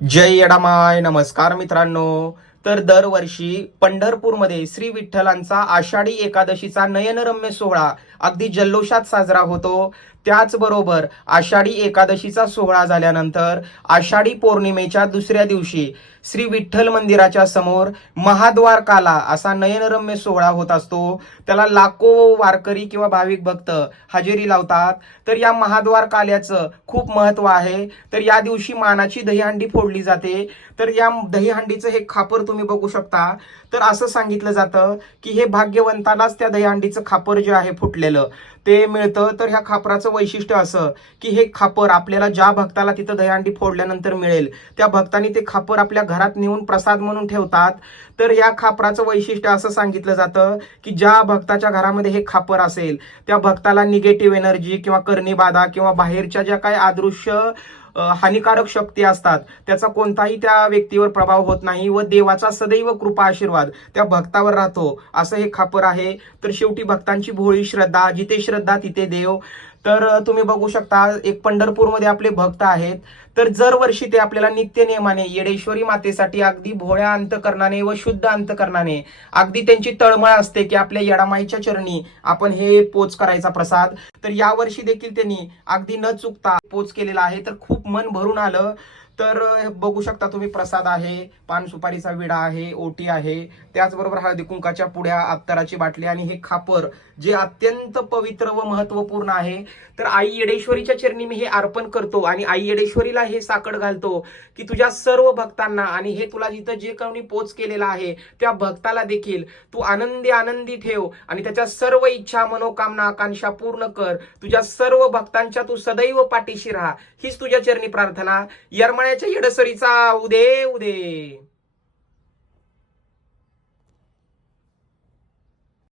जय यडामाय. नमस्कार मित्रांनो. तर दरवर्षी पंढरपूरमध्ये श्री विठ्ठलांचा आषाढी एकादशीचा नयनरम्य सोहळा अगदी जल्लोषात साजरा होतो. त्याचबरोबर आषाढी एकादशीचा सोहळा झाल्यानंतर आषाढी पौर्णिमेच्या दुसऱ्या दिवशी श्री विठ्ठल मंदिराच्या समोर महाद्वार काला असा नयनरम्य सोहळा होत असतो. त्याला लाखो वारकरी किंवा भाविक भक्त हजेरी लावतात. तर या महाद्वार काल्याचं खूप महत्व आहे. तर या दिवशी मानाची दहीहंडी फोडली जाते. तर या दहीहंडीचं हे खापर तुम्ही बघू शकता. तर असं सांगितलं जातं की हे भाग्यवंतालाच त्या दहीहंडीचं खापर जे आहे फुटलेलं ते मिळतं. तर ह्या खापराचं वैशिष्ट्य असं की हे खापर आपल्याला ज्या भक्ताला तिथं दहीहंडी फोडल्यानंतर मिळेल त्या भक्तांनी ते खापर आपल्या घरात नेऊन प्रसाद म्हणून ठेवतात. तर या खापराचं वैशिष्ट्य असं सांगितलं जातं की ज्या भक्ताच्या घरामध्ये हे खापर असेल त्या भक्ताला निगेटिव्ह एनर्जी किंवा करणी बाधा किंवा बाहेरच्या ज्या काही अदृश्य हानिकारक शक्ती असतात त्याचा कोणताही त्या व्यक्तीवर प्रभाव होत नाही व देवाचा सदैव कृपा आशीर्वाद त्या भक्तावर राहतो असं हे खापर आहे. तर शेवटी भक्तांची भोळी श्रद्धा, जिथे श्रद्धा तिथे देव. तर तुम्ही बघू शकता एक पंढरपूरमध्ये आपले भक्त आहेत. तर दरवर्षी ते आपल्याला नित्य नियमाने येडेश्वरी मातेसाठी अगदी भोळ्या अंतकरणाने व शुद्ध अंतकरणाने अगदी त्यांची तळमळ असते की आपल्या येडामाईच्या चरणी आपण हे पोच करायचा प्रसाद. तर यावर्षी देखील त्यांनी अगदी न चुकता पोच केलेला आहे. तर खूप मन भरून आलं. तर बघू शकता तुम्ही प्रसाद आहे, पान सुपारीचा विडा आहे, ओटी आहे, त्याचबरोबर हळदी कुंकाच्या पुड्या, अत्तराची बाटली आणि हे खापर जे अत्यंत पवित्र व महत्वपूर्ण आहे. तर आई येडेश्वरीच्या चरणी मी हे अर्पण करतो आणि आई येडेश्वरीला हे साकड घालतो की तुझ्या सर्व भक्तांना आणि हे तुला जिथं जे कोणी पोच केलेलं आहे त्या भक्ताला देखील तू आनंदी आनंदी ठेव आणि त्याच्या सर्व इच्छा मनोकामना आकांक्षा पूर्ण कर. तुझ्या सर्व भक्तांच्या तू सदैव पाठीशी राहा हीच तुझ्या चरणी प्रार्थना. येरमाळ्याच्या येडसरीचा उदे उदे.